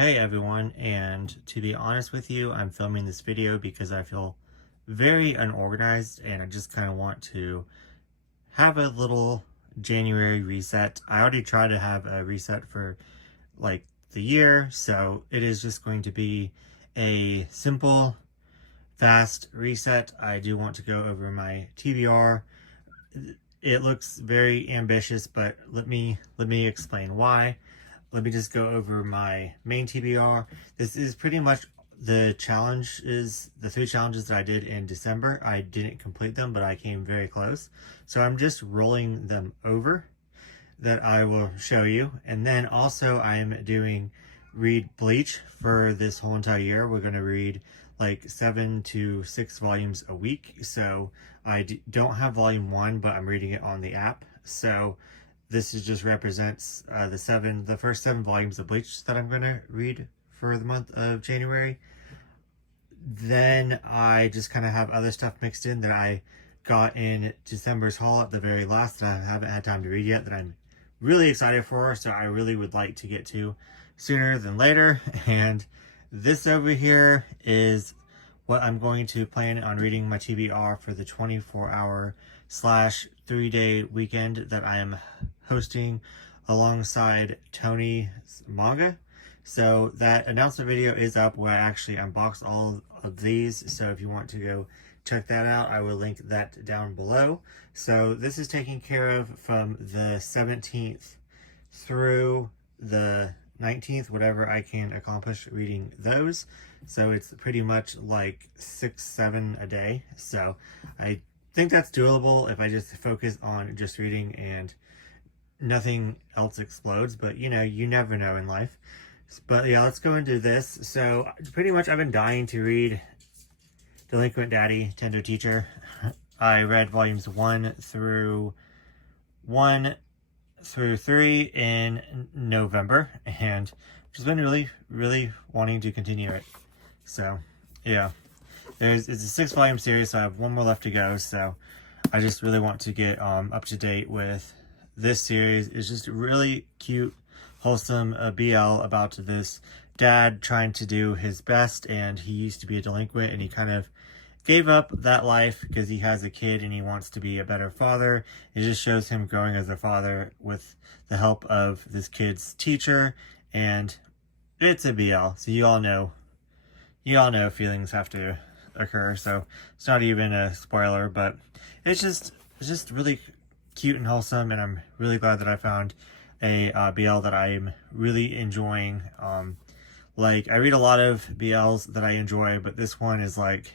Hey everyone, and to be honest with you, I'm filming this video because I feel very unorganized and I just kind of want to have a little January reset. I already tried to have a reset for like the year, so it is just going to be a simple, fast reset. I do want to go over my TBR. It looks very ambitious, but let me explain why. Let me just go over my main TBR. This is pretty much the three challenges that I did in December. I didn't complete them, but I came very close. So I'm just rolling them over that I will show you. And then also I'm doing read Bleach for this whole entire year. We're going to read like 7 to 6 volumes a week. So I don't have volume 1, but I'm reading it on the app. So this just represents the first 7 volumes of Bleach that I'm going to read for the month of January. Then I just kind of have other stuff mixed in that I got in December's haul at the very last that I haven't had time to read yet that I'm really excited for, so I really would like to get to sooner than later. And this over here is what I'm going to plan on reading my TBR for the 24-hour / 3-day weekend that I am hosting alongside Tony's Manga. So that announcement video is up where I actually unboxed all of these. So if you want to go check that out, I will link that down below. So this is taken care of from the 17th through the 19th, whatever I can accomplish reading those. So it's pretty much like 6-7 a day. So I think that's doable if I just focus on just reading and nothing else explodes. But you know, you never know in life. But yeah, let's go into this. So pretty much I've been dying to read Delinquent Daddy, Tender Teacher. I read volumes 1 through 3 in November, and just been really wanting to continue it. So yeah, it's a 6-volume series, so I have 1 more left to go. So I just really want to get up to date with this series. It's just really cute, wholesome BL about this dad trying to do his best, and he used to be a delinquent and he kind of gave up that life because he has a kid and he wants to be a better father. It just shows him growing as a father with the help of this kid's teacher, and it's a BL, so you all know feelings have to occur, so it's not even a spoiler, but it's just really cute and wholesome, and I'm really glad that I found a BL that I'm really enjoying. Like, I read a lot of BLs that I enjoy, but this one is like,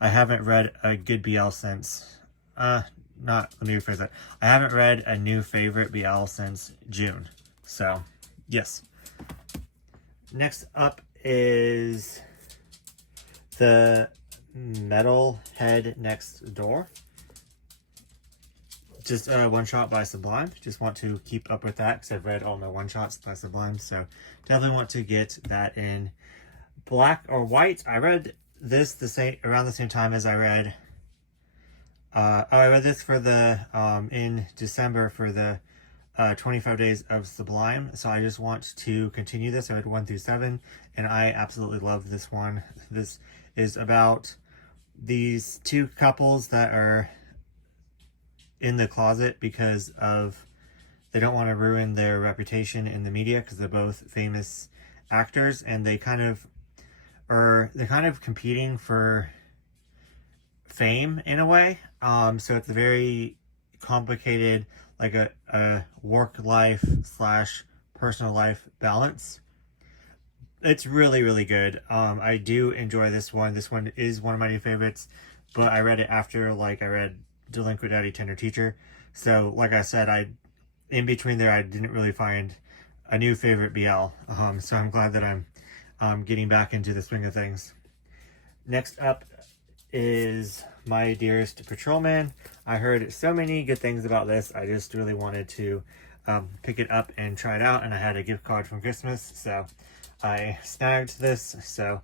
I haven't read a good BL since, let me rephrase that. I haven't read a new favorite BL since June. So, yes. Next up is the Metal Head Next Door. Just a one-shot by Sublime. Just want to keep up with that because I've read all my one-shots by Sublime. So, definitely want to get that in black or white. I read this around the same time as I read I read this for the in December for the 25 days of Sublime, so I just want to continue this. I read 1 through 7 and I absolutely love this one. This is about these 2 couples that are in the closet because of they don't want to ruin their reputation in the media because they're both famous actors, and they're kind of competing for fame in a way. So it's a very complicated, like a work life / personal life balance. It's really good. I do enjoy this one. This one is one of my new favorites, but I read it after I read Delinquent Daddy, Tender Teacher. So like I said, in between there I didn't really find a new favorite BL. So I'm glad that I'm getting back into the swing of things. Next up is My Dearest Patrolman. I heard so many good things about this. I just really wanted to pick it up and try it out, and I had a gift card from Christmas, so I snagged this. So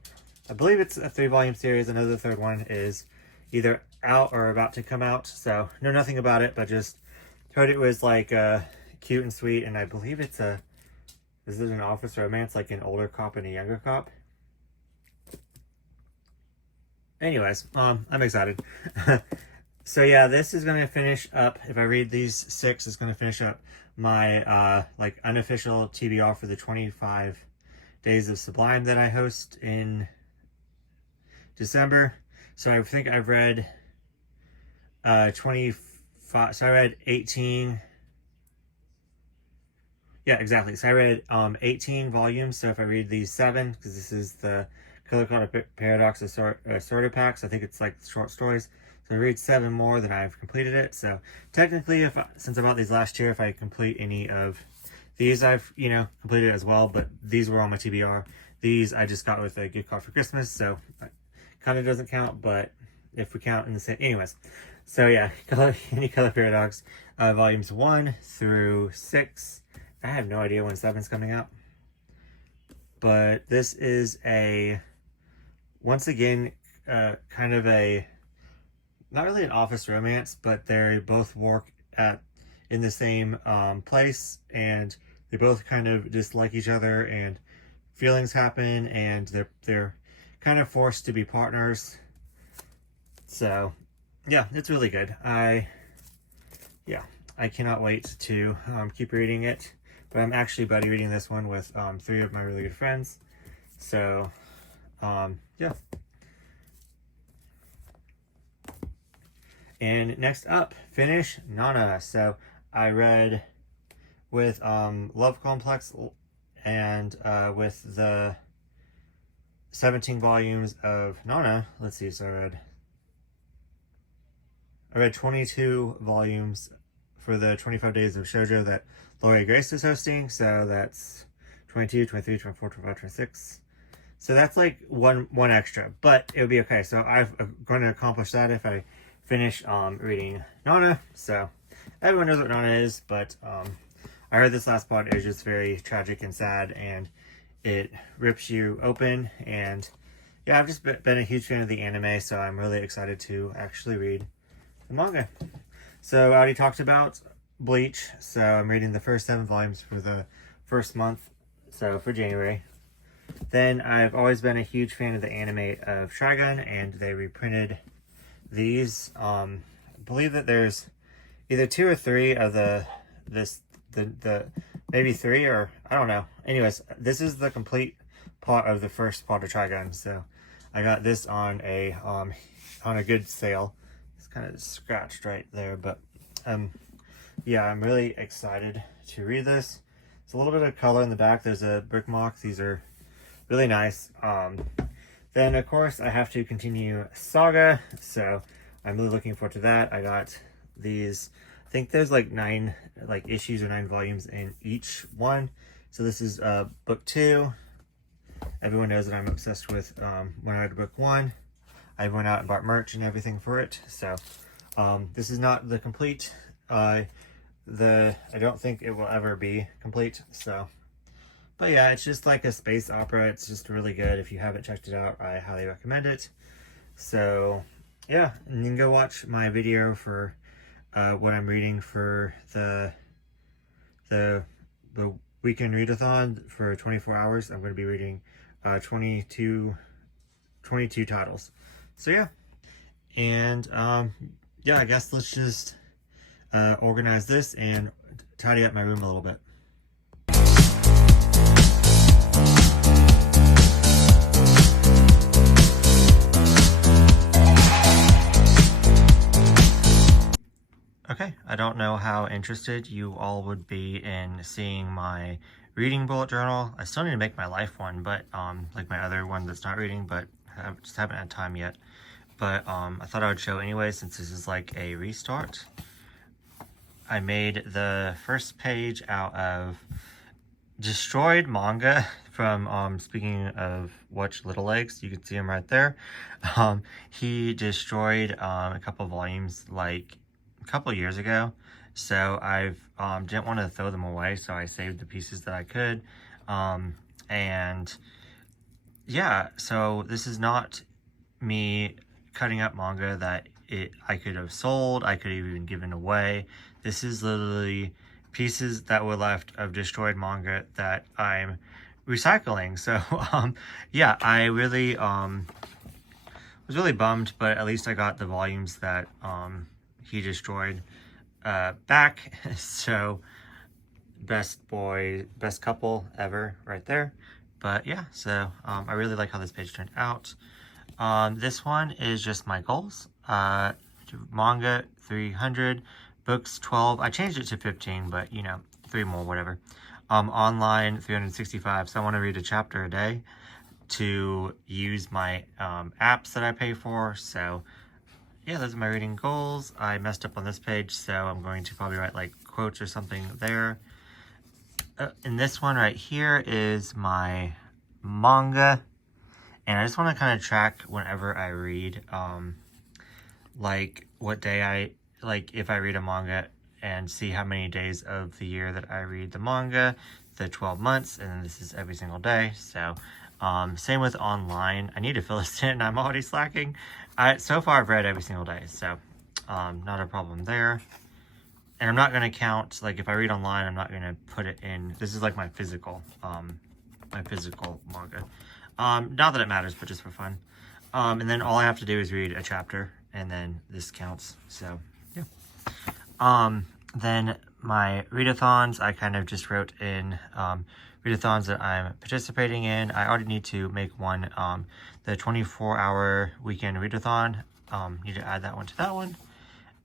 I believe it's a 3-volume series. I know the 3rd one is either out or about to come out, so know nothing about it, but just heard it was like cute and sweet, and I believe it's a This is an office romance, like an older cop and a younger cop. Anyways, I'm excited. So yeah, this is going to finish up, if I read these 6, it's going to finish up my like unofficial TBR for the 25 Days of Sublime that I host in December. So I think I've read 25, so I read 18. Yeah, exactly. So I read 18 volumes. So if I read these 7, because this is the Color Cloud Paradox Assorted Packs, I think it's like short stories. So I read 7 more, then I've completed it. So technically, since I bought these last year, if I complete any of these, I've, completed as well. But these were on my TBR. These I just got with a gift card for Christmas, so kind of doesn't count. But if we count in the same, anyways. So yeah, any Color Paradox, volumes 1 through 6. I have no idea when 7's coming out. But this is once again, kind of not really an office romance, but they both work in the same place, and they both kind of dislike each other, and feelings happen, and they're kind of forced to be partners. So yeah, it's really good. I cannot wait to keep reading it. But I'm actually buddy reading this one with 3 of my really good friends. So yeah. And next up, finish Nana. So I read with Love Complex and with the 17 volumes of Nana. Let's see, so I read 22 volumes for the 25 Days of Shoujo that Laurie Grace is hosting. So that's 22, 23, 24, 25, 26. So that's like one extra, but it would be okay. So I'm going to accomplish that if I finish reading Nana. So everyone knows what Nana is, but I heard this last part is just very tragic and sad, and it rips you open. And yeah, I've just been a huge fan of the anime, so I'm really excited to actually read the manga. So I already talked about Bleach, so I'm reading the first 7 volumes for the first month, so for January. Then I've always been a huge fan of the anime of Trigun, and they reprinted these. I believe that there's either 2 or 3 of the maybe 3, or I don't know. Anyways, this is the complete part of the first part of Trigun, so I got this on a good sale. It's kind of scratched right there, but yeah, I'm really excited to read this. It's a little bit of color in the back. There's a brick mark. These are really nice. Then of course I have to continue Saga, so I'm really looking forward to that. I got these, I think there's like 9 issues or 9 volumes in each one. So this is book 2. Everyone knows that I'm obsessed with when I read book 1. I went out and bought merch and everything for it. So this is not the complete. I don't think it will ever be complete. So, but yeah, it's just like a space opera. It's just really good. If you haven't checked it out, I highly recommend it. So yeah, and you can go watch my video for what I'm reading for the weekend readathon for 24 hours. I'm going to be reading 22 titles. So yeah, and yeah, I guess let's just organize this and tidy up my room a little bit. Okay, I don't know how interested you all would be in seeing my reading bullet journal. I still need to make my life one, but like my other one that's not reading, but I just haven't had time yet. But I thought I would show anyway, since this is like a restart. I made the first page out of destroyed manga from, speaking of Watch Little Legs, you can see him right there. He destroyed a couple volumes like a couple years ago. So I've didn't want to throw them away, so I saved the pieces that I could. And yeah, so this is not me cutting up manga that I could have sold, I could have even given away. This is literally pieces that were left of destroyed manga that I'm recycling. So yeah, I really was really bummed, but at least I got the volumes that he destroyed back. So best couple ever right there. But yeah, so I really like how this page turned out. This one is just my goals. Manga 300, books 12. I changed it to 15, but you know, 3 more, whatever. Online 365. So I want to read a chapter a day to use my apps that I pay for. So yeah, those are my reading goals. I messed up on this page, so I'm going to probably write like quotes or something there. And this one right here is my manga, and I just want to kind of track whenever I read, like what day if I read a manga, and see how many days of the year that I read the manga, the 12 months, and then this is every single day. So same with online. I need to fill this in. I'm already slacking. So far I've read every single day, so not a problem there. And I'm not going to count, like if I read online, I'm not going to put it in. This is like my physical manga. Not that it matters, but just for fun. And then all I have to do is read a chapter, and then this counts. So yeah. Then my readathons, I kind of just wrote in readathons that I'm participating in. I already need to make one, the 24-hour weekend readathon. Need to add that one to that one.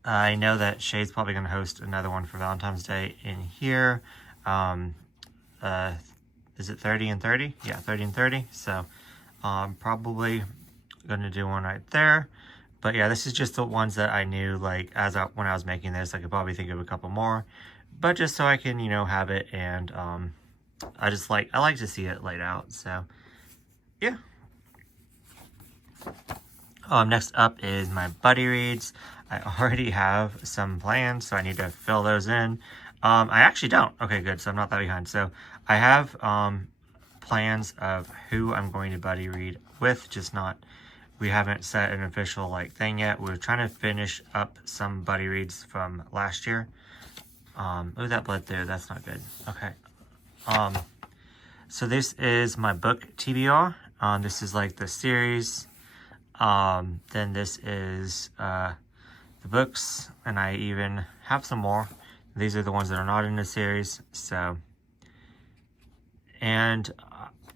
I know that Shay's probably going to host another one for Valentine's Day in here. Is it 30 and 30? Yeah, 30 and 30. So probably going to do one right there. But yeah, this is just the ones that I knew, like when I was making this. I could probably think of a couple more, but just so I can, you know, have it. And I like to see it laid out. So yeah. Next up is my buddy reads. I already have some plans, so I need to fill those in. I actually don't. Okay, good. So I'm not that behind. So I have plans of who I'm going to buddy read with, just not, we haven't set an official like thing yet. We're trying to finish up some buddy reads from last year. Oh, that bled there. That's not good. Okay. So this is my book TBR. This is like the series. Then this is the books, and I even have some more. These are the ones that are not in the series. So, and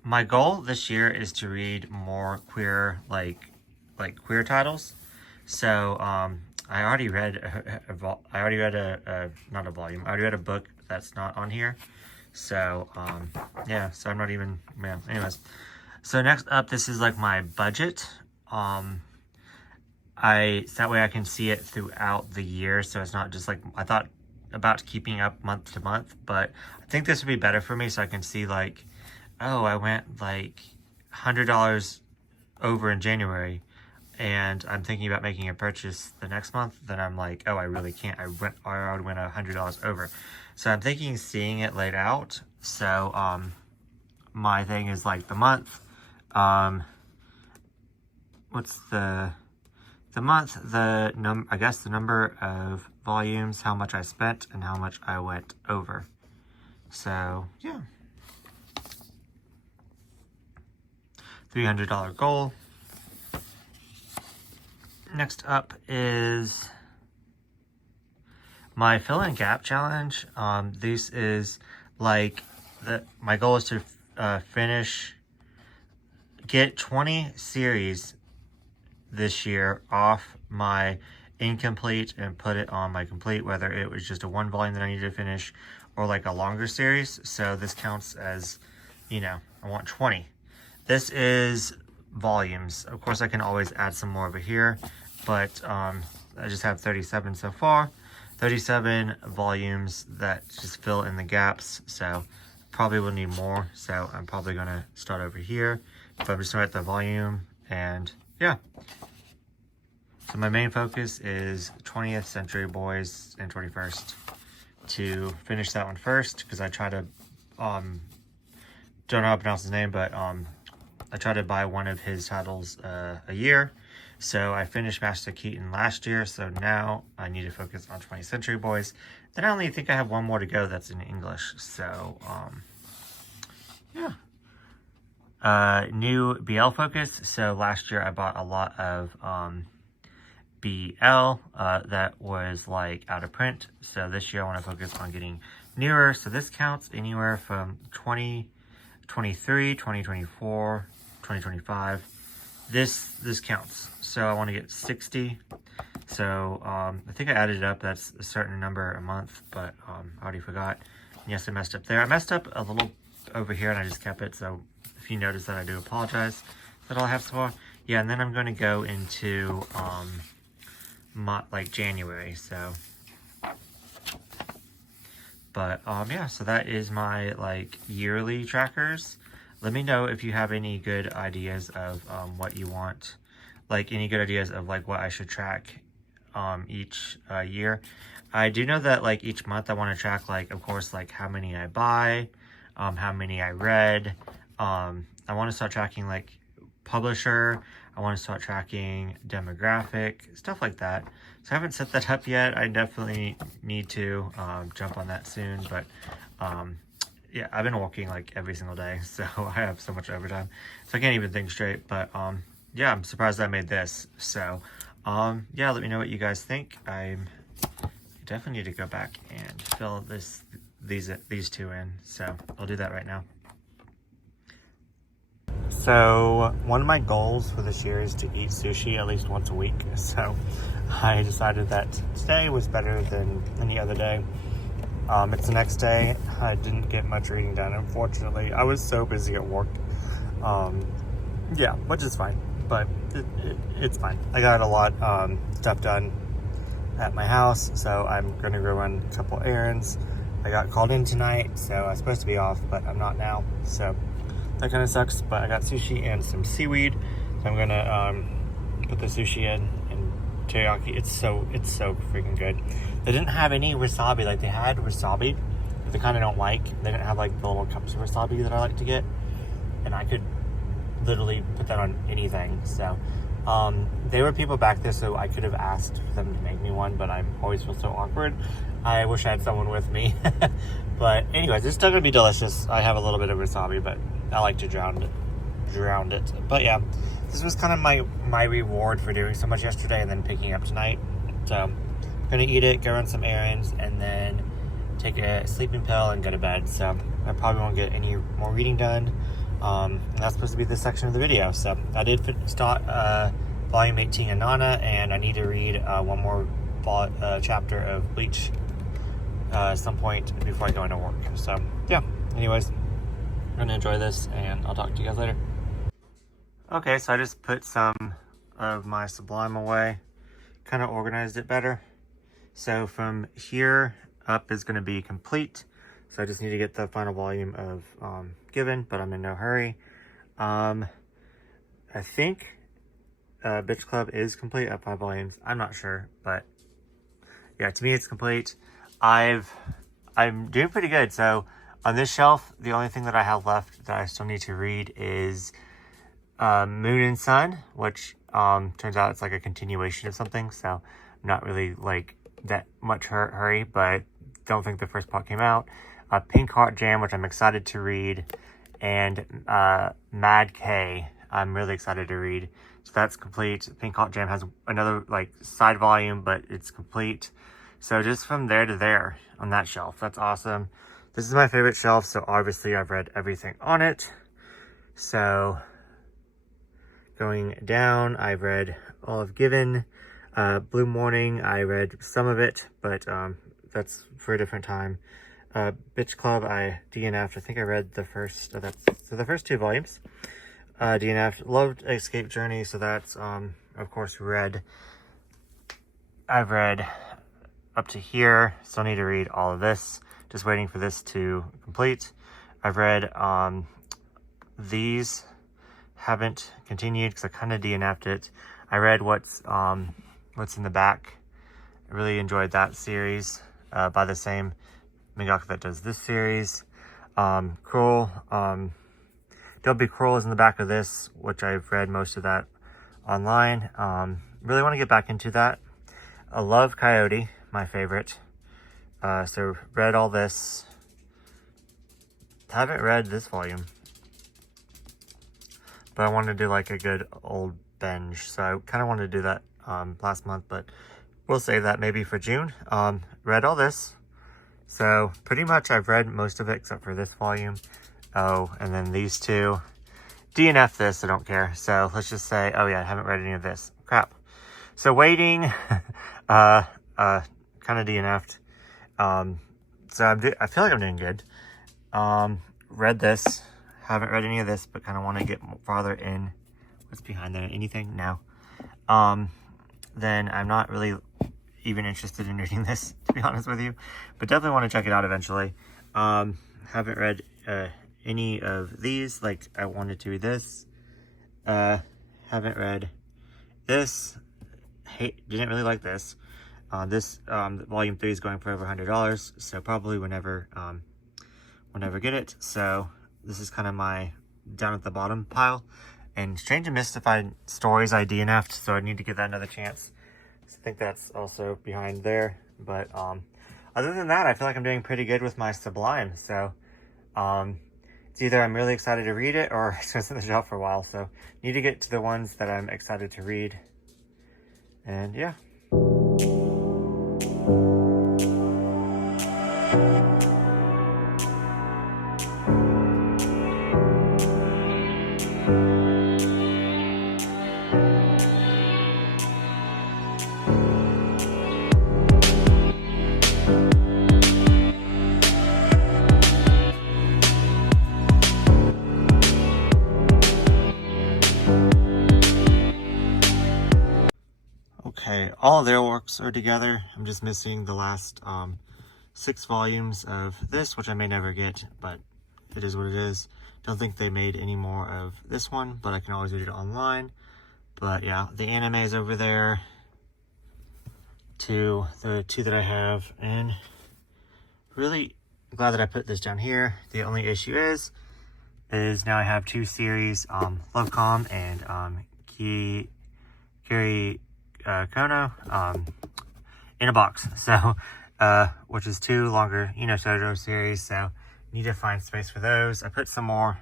my goal this year is to read more queer, like queer titles. So I already read not a volume. I already read a book that's not on here. So yeah. So I'm not even, yeah. Anyways, so next up, this is like my budget. That way I can see it throughout the year, so it's not just like, I thought about keeping up month to month, but I think this would be better for me, so I can see like, oh, I went like $100 over in January, and I'm thinking about making a purchase the next month. Then I'm like, oh, I really can't. I already went $100 over. So I'm thinking seeing it laid out. So my thing is like the month. What's the month, I guess the number of volumes, how much I spent, and how much I went over. So yeah, $300 goal. Next up is my fill-in gap challenge. This is like my goal is to get 20 series this year off my incomplete and put it on my complete, whether it was just a 1 volume that I needed to finish or like a longer series. So this counts as, you know, I want 20. This is volumes. Of course, I can always add some more over here, but I just have 37 so far. 37 volumes that just fill in the gaps. So probably will need more. So I'm probably going to start over here. But I'm just going to write the volume, and yeah. So my main focus is 20th Century Boys and 21st. To finish that one first, because I try to, don't know how to pronounce his name, but I try to buy one of his titles a year. So I finished Master Keaton last year, so now I need to focus on 20th Century Boys. Then I only think I have one more to go that's in English, so yeah. New BL focus. So last year I bought a lot of BL that was like out of print. So this year I want to focus on getting newer. So this counts anywhere from 2023, 2024, 2025. This counts. So I want to get 60. So I think I added it up. That's a certain number a month, but I already forgot. Yes, I messed up there. I messed up a little over here and I just kept it. So if you notice that, I do apologize. That's all I have so far. Yeah, and then I'm going to go into like January. So, but yeah, so that is my like yearly trackers. Let me know if you have any good ideas of what you want, like any good ideas of like what I should track each year. I do know that like each month I want to track like, of course, like how many I buy, how many I read. I want to start tracking like publisher. I want to start tracking demographic, stuff like that. So I haven't set that up yet. I definitely need to jump on that soon, but yeah, I've been working like every single day, so I have so much overtime, so I can't even think straight. But yeah, I'm surprised I made this. So yeah, let me know what you guys think. I definitely need to go back and fill these two in, so I'll do that right now. So one of my goals for this year is to eat sushi at least once a week. So I decided that today was better than any other day. It's the next day. I didn't get much reading done, unfortunately. I was so busy at work. Yeah, which is fine, but it's fine. I got a lot stuff done at my house, so I'm gonna go run a couple errands. I got called in tonight, so I was supposed to be off, but I'm not now. So that kind of sucks, but I got sushi and some seaweed. So I'm gonna put the sushi in and teriyaki. It's so freaking good. They didn't have any wasabi. Like they had wasabi, but they kind of don't like. They didn't have like the little cups of wasabi that I like to get, and I could literally put that on anything. So there were people back there, so I could have asked them to make me one, but I always feel so awkward. I wish I had someone with me. But anyways, it's still gonna be delicious. I have a little bit of wasabi, but I like to drown it. But yeah, this was kind of my reward for doing so much yesterday and then picking up tonight. So I'm gonna eat it, go run some errands, and then take a sleeping pill and go to bed. So I probably won't get any more reading done. And that's supposed to be this section of the video. So I did start volume 18 of Nana, and I need to read one more chapter of Bleach at some point before I go into work. So yeah, anyways, I'm gonna enjoy this and I'll talk to you guys later. Okay, so I just put some of my Sublime away, kind of organized it better. So from here up is going to be complete. So I just need to get the final volume of Given, but I'm in no hurry. I think Bitch Club is complete at 5 volumes. I'm not sure, but yeah, to me it's complete. I'm doing pretty good. So on this shelf, the only thing that I have left that I still need to read is Moon and Sun, which turns out it's like a continuation of something. So I'm not really like that much hurry, but don't think the first part came out. Pink Heart Jam, which I'm excited to read, and Mad K, I'm really excited to read. So that's complete. Pink Heart Jam has another like side volume, but it's complete. So just from there to there on that shelf, that's awesome. This is my favorite shelf, so obviously I've read everything on it. So going down, I've read all of Given. Blue Morning, I read some of it, but that's for a different time. Bitch Club, I DNF'd. I think I read the first, so the first 2 volumes. DNF'd. Loved Escape Journey, so that's, of course, read. I've read up to here. Still need to read all of this. Just waiting for this to complete. I've read these. Haven't continued because I kind of DNF'd it. I read what's in the back. I really enjoyed that series by the same mangaka that does this series. Cool. Don't Be Cruel is in the back of this, which I've read most of that online. Really want to get back into that. I love Coyote, my favorite. So read all this. Haven't read this volume, but I wanted to do like a good old binge. So I kind of wanted to do that last month, but we'll save that maybe for June. Read all this. So pretty much I've read most of it except for this volume. Oh, and then these two. DNF this, I don't care. So let's just say, oh yeah, I haven't read any of this. Crap. So waiting, kind of DNF'd. So I feel like I'm doing good. Read this. Haven't read any of this, but kind of want to get farther in. What's behind there? Anything? No. Then I'm not really even interested in reading this, to be honest with you, but definitely want to check it out eventually. Haven't read any of these. Like, I wanted to read this. Haven't read this. Didn't really like this. This volume 3 is going for over $100, so probably will never get it. So this is kind of my down at the bottom pile. And Strange and Mystified Stories I DNF'd, so I need to give that another chance. So I think that's also behind there. But other than that, I feel like I'm doing pretty good with my Sublime. So it's either I'm really excited to read it or it's just in the shelf for a while. So need to get to the ones that I'm excited to read. And yeah. Okay, all of their works are together. I'm just missing the last 6 volumes of this, which I may never get, but it is what it is. Don't think they made any more of this one, but I can always read it online. But yeah, the anime is over there to the 2 that I have, and really glad that I put this down here. The only issue is now I have 2 series, Love Calm and Kiri Kono in a box, so which is 2 longer shoujo series, so need to find space for those. I put some more,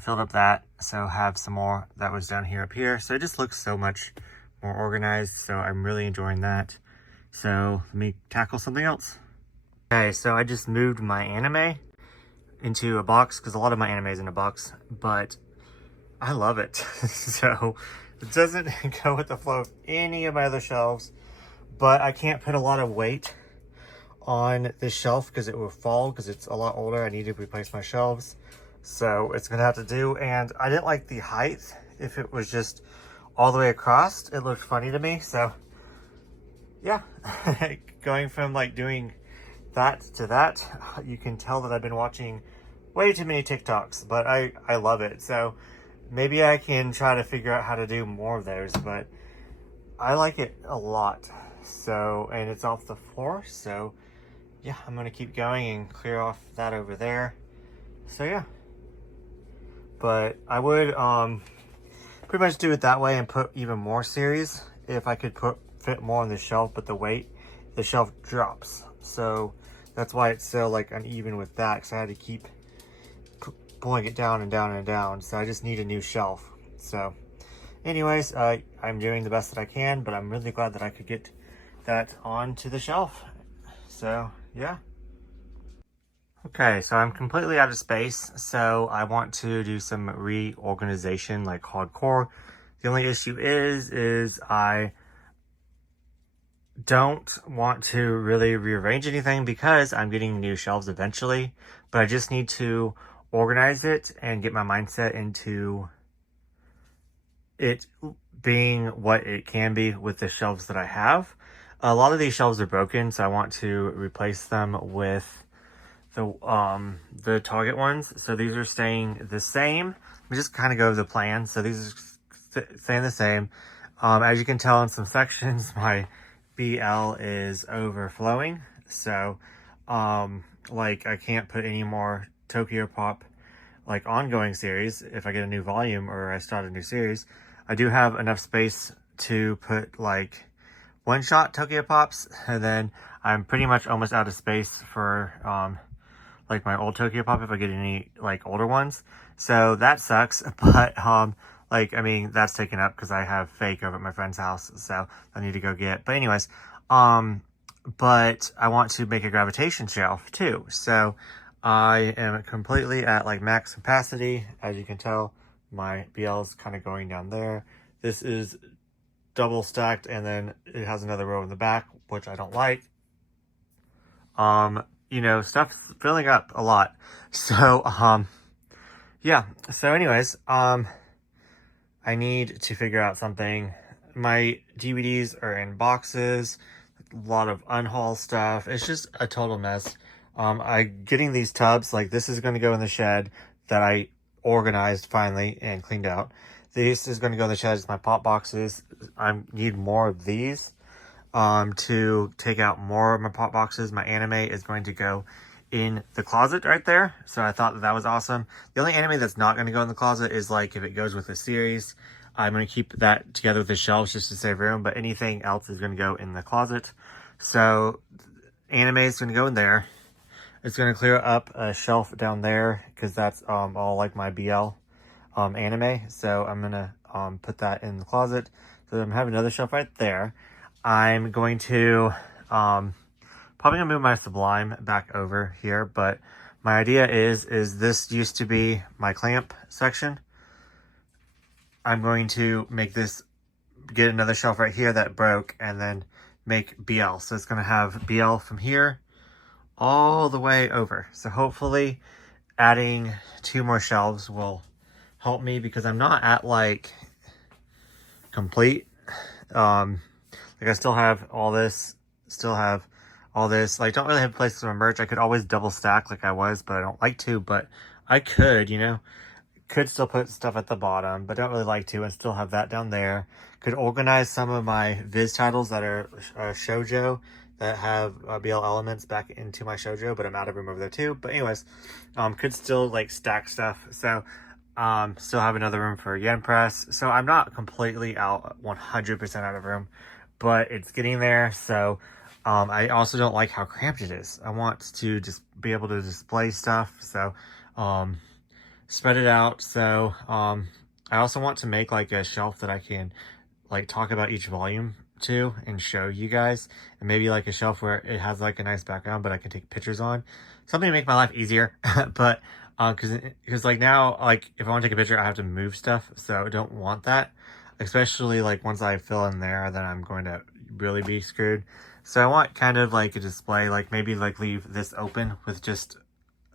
filled up that, so have some more that was down here up here, so it just looks so much more organized. So I'm really enjoying that. So let me tackle something else. Okay, so I just moved my anime into a box because a lot of my anime is in a box, but I love it. So it doesn't go with the flow of any of my other shelves, but I can't put a lot of weight on this shelf because it will fall because it's a lot older. I need to replace my shelves, so it's gonna have to do. And I didn't like the height. If it was just all the way across, it looked funny to me. So yeah, going from like doing that to that, you can tell that I've been watching way too many TikToks, but I love it. So maybe I can try to figure out how to do more of those, but I like it a lot. So, and it's off the floor, so yeah, I'm gonna keep going and clear off that over there. So yeah, but I would pretty much do it that way and put even more series if I could fit more on the shelf, but the shelf drops. So that's why it's so like uneven with that, because I had to keep pulling it down and down and down. So I just need a new shelf. So anyways, I'm doing the best that I can, but I'm really glad that I could get that onto the shelf. So yeah. Okay, so I'm completely out of space, so I want to do some reorganization like hardcore. The only issue is I don't want to really rearrange anything because I'm getting new shelves eventually, but I just need to organize it and get my mindset into it being what it can be with the shelves that I have. A lot of these shelves are broken, so I want to replace them with the Target ones. So these are staying the same. We just kind of go over the plan. So these are staying the same. As you can tell in some sections, my BL is overflowing. So like I can't put any more Tokyo Pop like ongoing series, if I get a new volume or I start a new series, I do have enough space to put like one-shot Tokyo Pops, and then I'm pretty much almost out of space for like my old Tokyo Pop if I get any like older ones. So that sucks, but like, I mean, that's taken up because I have fake over at my friend's house, so I need to go get. But anyways, but I want to make a gravitation shelf too. So I am completely at like max capacity. As you can tell, my BL is kind of going down there. This is double stacked, and then it has another row in the back, which I don't like. You know, stuff's filling up a lot. So, yeah. So anyways, I need to figure out something. My DVDs are in boxes, a lot of unhaul stuff. It's just a total mess. Getting these tubs, like this is going to go in the shed that I organized finally and cleaned out. This is going to go in the shed as my pop boxes. I need more of these to take out more of my pop boxes. My anime is going to go in the closet right there. So I thought that was awesome. The only anime that's not going to go in the closet is like if it goes with a series. I'm going to keep that together with the shelves just to save room, but anything else is going to go in the closet. So anime is going to go in there. It's going to clear up a shelf down there because that's all like my BL anime. So I'm going to put that in the closet. So I'm having another shelf right there. I'm going to probably gonna move my Sublime back over here, but my idea is this used to be my clamp section. I'm going to make this, get another shelf right here that broke, and then make BL. So it's gonna have BL from here all the way over. So hopefully adding 2 more shelves will help me, because I'm not at like complete. Like I still have all this, like don't really have places for merch. I could always double stack like I was, but I don't like to, but I could, you know, could still put stuff at the bottom, but don't really like to, and still have that down there. Could organize some of my Viz titles that are shoujo, that have BL elements back into my shoujo, but I'm out of room over there too. But anyways, could still like stack stuff. So still have another room for Yen Press. So I'm not completely out, 100% out of room, but it's getting there. So I also don't like how cramped it is. I want to just be able to display stuff. So spread it out. So I also want to make like a shelf that I can like talk about each volume to and show you guys, and maybe like a shelf where it has like a nice background but I can take pictures on, something to make my life easier. But because like now, like if I want to take a picture I have to move stuff, so I don't want that, especially like once I fill in there, then I'm going to really be screwed. So I want kind of like a display, like maybe like leave this open with just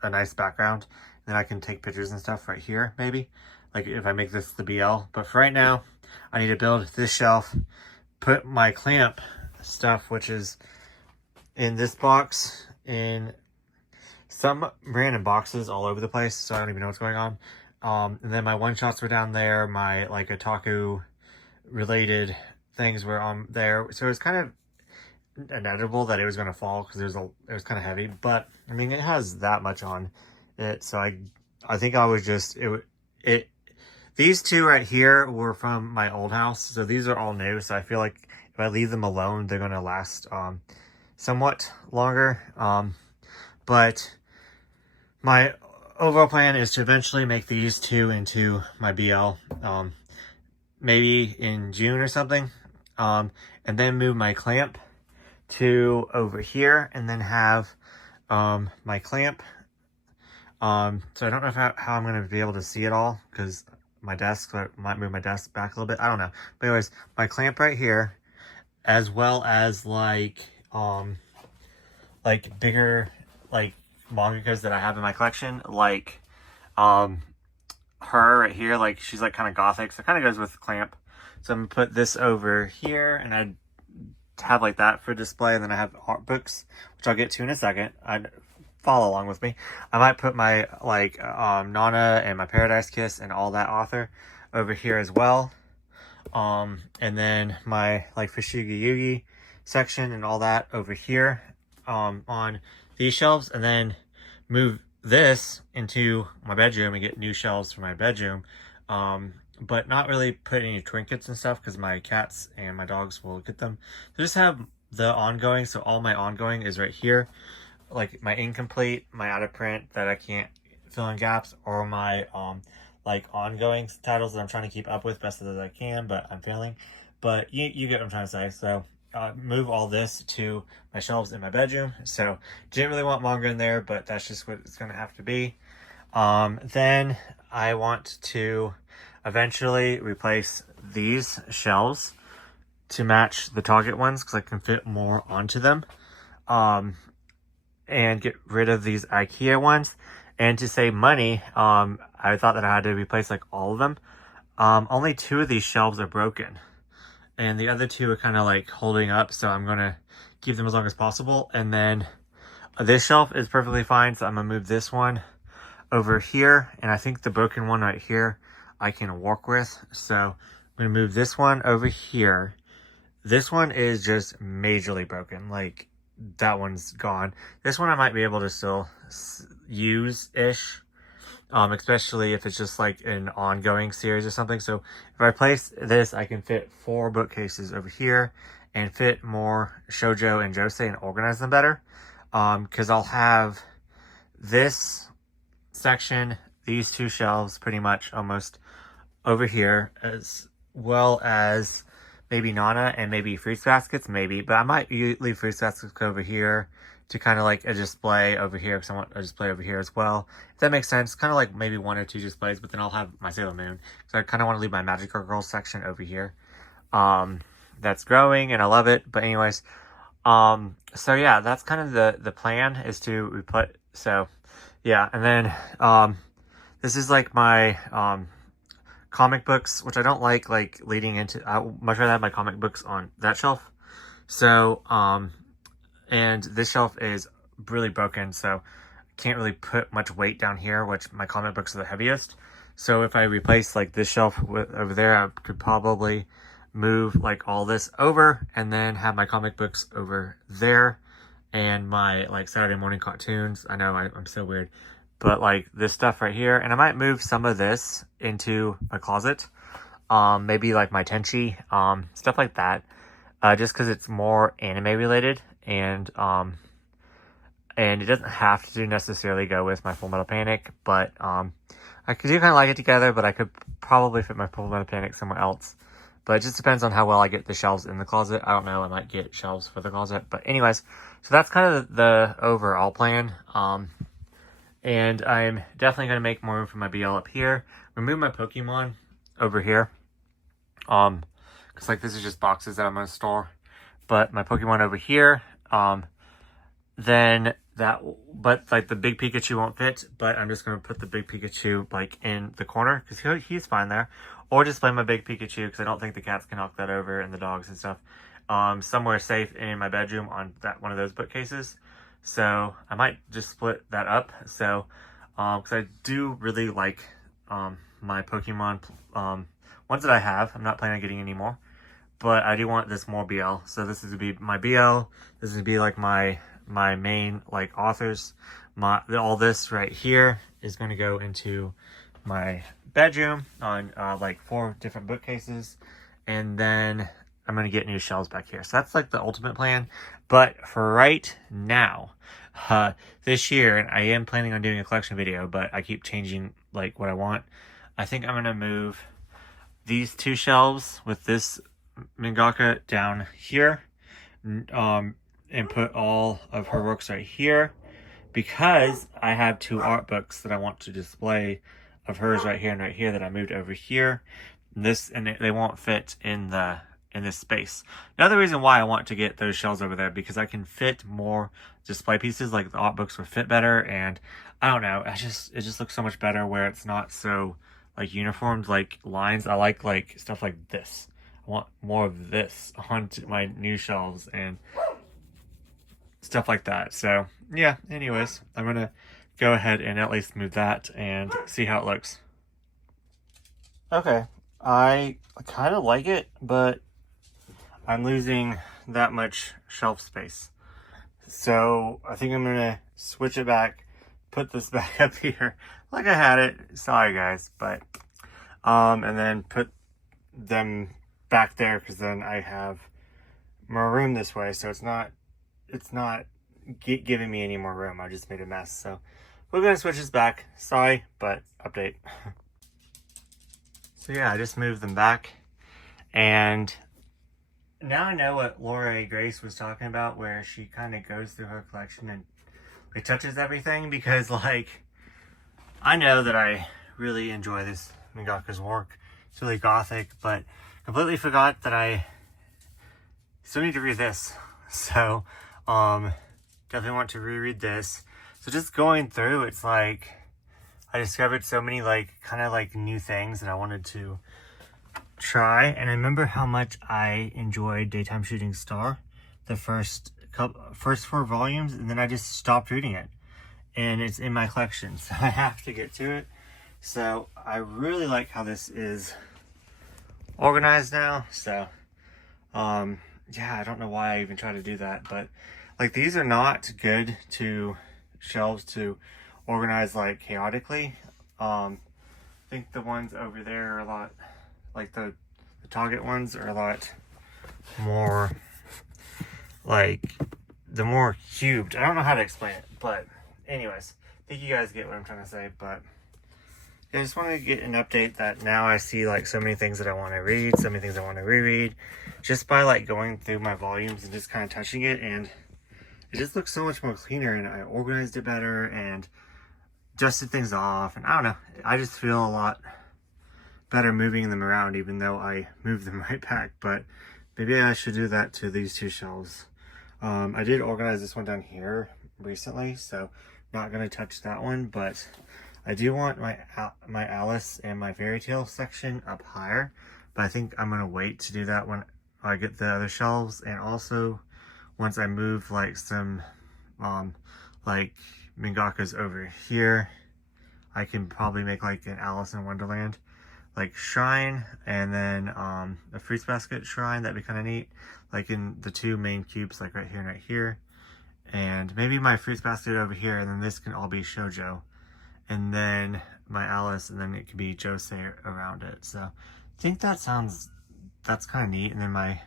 a nice background, then I can take pictures and stuff right here, maybe like if I make this the BL. But for right now I need to build this shelf, put my clamp stuff, which is in this box, in some random boxes all over the place, so I don't even know what's going on. And then my one-shots were down there, my like otaku related things were on there. So it was kind of inevitable that it was going to fall because it was kind of heavy, but I mean it has that much on it, so I think I was just these 2 right here were from my old house, so these are all new. So I feel like if I leave them alone, they're going to last somewhat longer. But my overall plan is to eventually make these 2 into my BL, maybe in June or something, and then move my clamp to over here, and then have my clamp. So I don't know how I'm going to be able to see it all, because my desk, so I might move my desk back a little bit, I don't know. But anyways, my clamp right here, as well as like bigger like mangakas that I have in my collection, like her right here, like she's like kind of gothic, so it kind of goes with the clamp. So I'm gonna put this over here, and I have like that for display, and then I have art books, which I'll get to in a second. I'd follow along with me. I might put my like Nana and my Paradise Kiss and all that author over here as well. And then my like Fushigi Yugi section and all that over here on these shelves, and then move this into my bedroom and get new shelves for my bedroom, but not really put any trinkets and stuff because my cats and my dogs will get them. So just have the ongoing, so all my ongoing is right here, like my incomplete, my out of print that I can't fill in gaps, or my like ongoing titles that I'm trying to keep up with best as I can, but I'm failing. But you get what I'm trying to say. So move all this to my shelves in my bedroom. So didn't really want manga in there, but that's just what it's gonna have to be. Then I want to eventually replace these shelves to match the Target ones because I can fit more onto them. And get rid of these IKEA ones. And to save money, I thought that I had to replace like all of them. Only 2 of these shelves are broken, and the other 2 are kind of like holding up, so I'm gonna keep them as long as possible. And then this shelf is perfectly fine, so I'm gonna move this one over here, and I think the broken one right here I can work with, so I'm gonna move this one over here. This one is just majorly broken, like that one's gone. This one I might be able to still use-ish, especially if it's just like an ongoing series or something. So if I place this, I can fit 4 bookcases over here and fit more shoujo and josei and organize them better, because I'll have this section, these 2 shelves pretty much almost over here, as well as maybe Nana and maybe fruits baskets, maybe. But I might leave fruits baskets over here to kind of like a display over here, because I want a display over here as well. If that makes sense, kind of like maybe 1 or 2 displays, but then I'll have my Sailor Moon. So I kind of want to leave my Magical Girls section over here. That's growing and I love it. But anyways, so yeah, that's kind of the plan, is to replace. So yeah, and then this is like my comic books, which I don't like leading into. I much rather have my comic books on that shelf. So and this shelf is really broken, so I can't really put much weight down here, which my comic books are the heaviest. So if I replace like this shelf with over there, I could probably move like all this over and then have my comic books over there and my like Saturday morning cartoons. I know I'm so weird, but like this stuff right here. And I might move some of this into my closet, maybe like my Tenchi, stuff like that, just because it's more anime related, and it doesn't have to necessarily go with my Full Metal Panic, but I do kind of like it together, but I could probably fit my Full Metal Panic somewhere else. But it just depends on how well I get the shelves in the closet. I don't know, I might get shelves for the closet. But anyways, so that's kind of the overall plan. And I'm definitely going to make more room for my BL up here. Remove my Pokemon over here. Because like this is just boxes that I'm going to store. But my Pokemon over here. Then that, but like the big Pikachu won't fit. But I'm just going to put the big Pikachu like in the corner, because he's fine there. Or display my big Pikachu, because I don't think the cats can knock that over, and the dogs and stuff. Somewhere safe in my bedroom on that one of those bookcases. So I might just split that up. So, because I do really like my Pokemon ones that I have. I'm not planning on getting any more, but I do want this more BL. So this is to be my BL. This is to be like my main like authors. All this right here is going to go into my bedroom on like 4 different bookcases, and then I'm going to get new shelves back here. So that's like the ultimate plan. But for right now, this year, and I am planning on doing a collection video, but I keep changing like what I want. I think I'm going to move these 2 shelves with this mangaka down here, and put all of her works right here, because I have 2 art books that I want to display of hers right here and right here that I moved over here. And they won't fit in this space. Another reason why I want to get those shelves over there, because I can fit more display pieces, like the art books would fit better, and I don't know, it just looks so much better where it's not so like uniformed, like lines. I like stuff like this. I want more of this onto my new shelves and stuff like that. So yeah, anyways, I'm gonna go ahead and at least move that and see how it looks. Okay, I kind of like it, but I'm losing that much shelf space. So I think I'm gonna switch it back put this back up here like I had it. Sorry guys, but and then put them back there because then I have more room this way, so it's not giving me any more room. I just made a mess, so we're gonna switch this back. Sorry, but update. So yeah, I just moved them back, and now I know what Laura Grace was talking about, where she kind of goes through her collection and retouches everything, because like I know that I really enjoy this mangaka's work. It's really gothic, but completely forgot that I still need to read this. So definitely want to reread this. So just going through, it's like I discovered so many like kind of like new things that I wanted to try. And I remember how much I enjoyed Daytime Shooting Star, the first 4 volumes, and then I just stopped reading it, and it's in my collection, so I have to get to it. So I really like how this is organized now. So yeah, I don't know why I even try to do that, but like these are not good to shelves to organize like chaotically. I think the ones over there are a lot, like the Target ones are a lot more like, the more cubed. I don't know how to explain it, but anyways, I think you guys get what I'm trying to say. But I just wanted to get an update that now I see like so many things that I want to read, so many things I want to reread, just by like going through my volumes and just kind of touching it, and it just looks so much more cleaner, and I organized it better and dusted things off, and I don't know, I just feel a lot better moving them around, even though I moved them right back. But maybe I should do that to these 2 shelves. I did organize this one down here recently, so not going to touch that one, but I do want my Alice and my fairy tale section up higher, but I think I'm going to wait to do that when I get the other shelves, and also once I move like some like mangakas over here, I can probably make like an Alice in Wonderland like shrine, and then a fruits basket shrine. That'd be kind of neat, like in the 2 main cubes, like right here and right here, and maybe my fruits basket over here, and then this can all be shoujo, and then my Alice, and then it could be josei around it. So I think that's kind of neat. And then my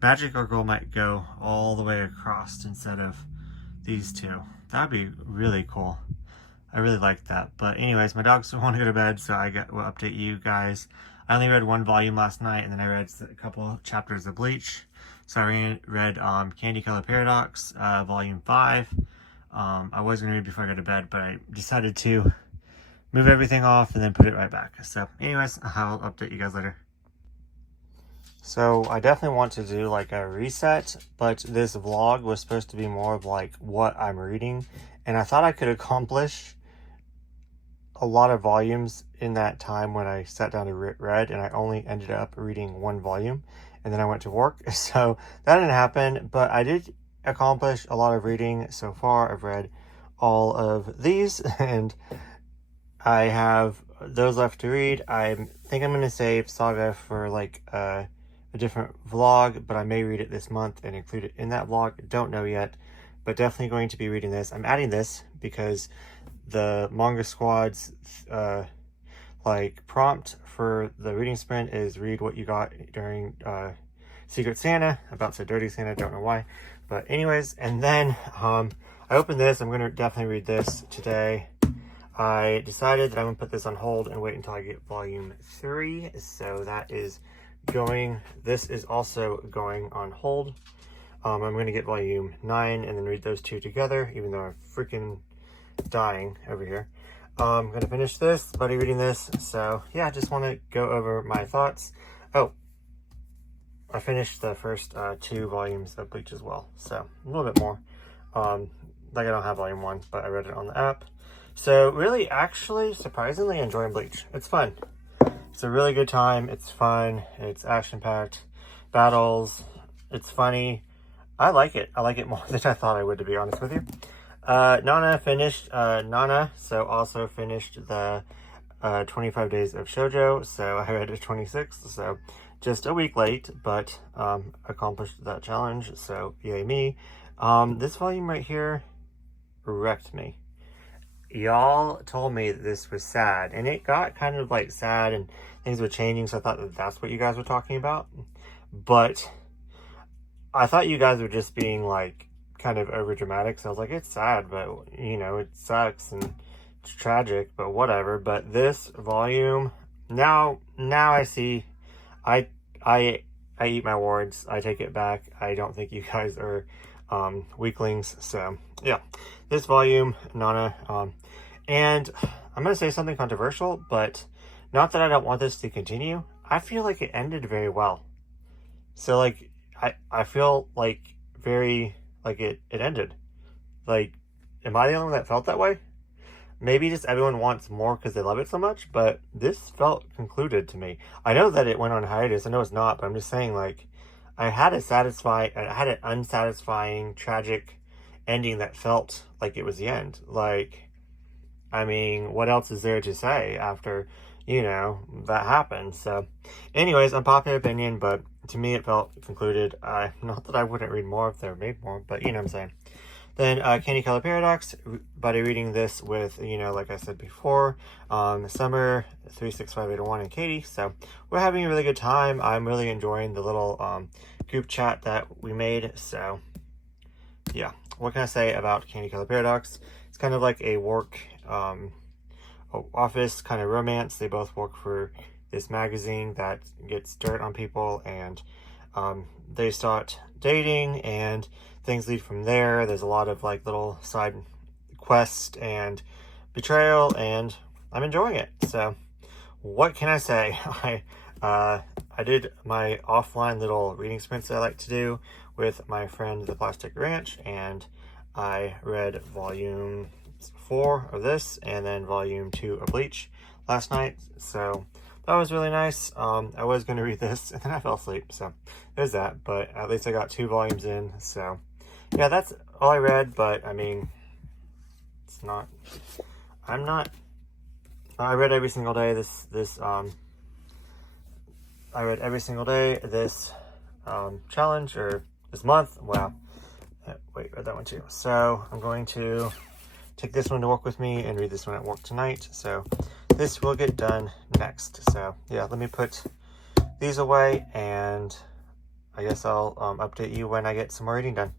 magical girl might go all the way across instead of these 2. That'd be really cool. I really like that. But anyways, my dogs want to go to bed, so will update you guys. I only read 1 volume last night, and then I read a couple chapters of Bleach. So I read Candy Color Paradox, volume 5. I was going to read before I go to bed, but I decided to move everything off and then put it right back. So anyways, I'll update you guys later. So I definitely want to do like a reset, but this vlog was supposed to be more of like what I'm reading, and I thought I could accomplish a lot of volumes in that time when I sat down to read, and I only ended up reading 1 volume, and then I went to work. So that didn't happen, but I did accomplish a lot of reading so far. I've read all of these, and I have those left to read. I think I'm going to save Saga for like a different vlog, but I may read it this month and include it in that vlog. Don't know yet, but definitely going to be reading this. I'm adding this because the Manga Squad's like prompt for the reading sprint is read what you got during Secret Santa. About to Dirty Santa, don't know why, but anyways. And then I opened this. I'm gonna definitely read this today. I decided that I'm gonna put this on hold and wait until I get volume 3. So that is going, this is also going on hold. I'm gonna get volume 9 and then read those 2 together, even though I'm freaking dying over here. I'm gonna finish this, buddy reading this. So yeah, I just want to go over my thoughts. Oh, I finished the first 2 volumes of Bleach as well, so a little bit more. Like I don't have volume 1, but I read it on the app. So really, actually, surprisingly enjoying Bleach. It's fun. It's a really good time. It's fun. It's action-packed. Battles. It's funny. I like it. I like it more than I thought I would, to be honest with you. Nana finished Nana, so also finished the 25 Days of Shoujo, so I read it 26, so just a week late, but accomplished that challenge, so yay me. This volume right here wrecked me. y'all told me that this was sad, and it got kind of like sad and things were changing, so I thought that that's what you guys were talking about. But I thought you guys were just being like kind of over dramatic, so I was like, it's sad, but you know, it sucks and it's tragic, but whatever. But this volume, now I see, I eat my words. I take it back. I don't think you guys are weaklings. So yeah, this volume, Nana, and I'm gonna say something controversial, but not that I don't want this to continue. I feel like it ended very well. So like I feel like very like it ended. Like, am I the only one that felt that way? Maybe just everyone wants more because they love it so much, but this felt concluded to me. I know that it went on hiatus. I know it's not, but I'm just saying, like, I had an unsatisfying, tragic ending that felt like it was the end. Like, I mean, what else is there to say after, you know, that happened? So, anyways, unpopular opinion, but to me it felt concluded. Not that I wouldn't read more if they were made more, but you know what I'm saying. Then Candy Color Paradox, buddy reading this with, you know, like I said before, Summer, 36581, and Katie. So we're having a really good time. I'm really enjoying the little group chat that we made. So yeah, what can I say about Candy Color Paradox? It's kind of like a work office kind of romance. They both work for this magazine that gets dirt on people, and they start dating and things lead from there. There's a lot of like little side quest and betrayal, and I'm enjoying it. So what can I say? I did my offline little reading sprints that I like to do with my friend the Plastic Ranch, and I read volume 4 of this and then volume 2 of Bleach last night. So that was really nice. I was going to read this and then I fell asleep, so there's that, but at least I got 2 volumes in. So yeah, that's all I read, but I mean, it's not, I read every single day I read every single day this challenge, or this month. Wow. Wait, read that one too. So I'm going to take this one to work with me and read this one at work tonight. So this will get done next. So yeah, let me put these away, and I guess I'll update you when I get some more reading done.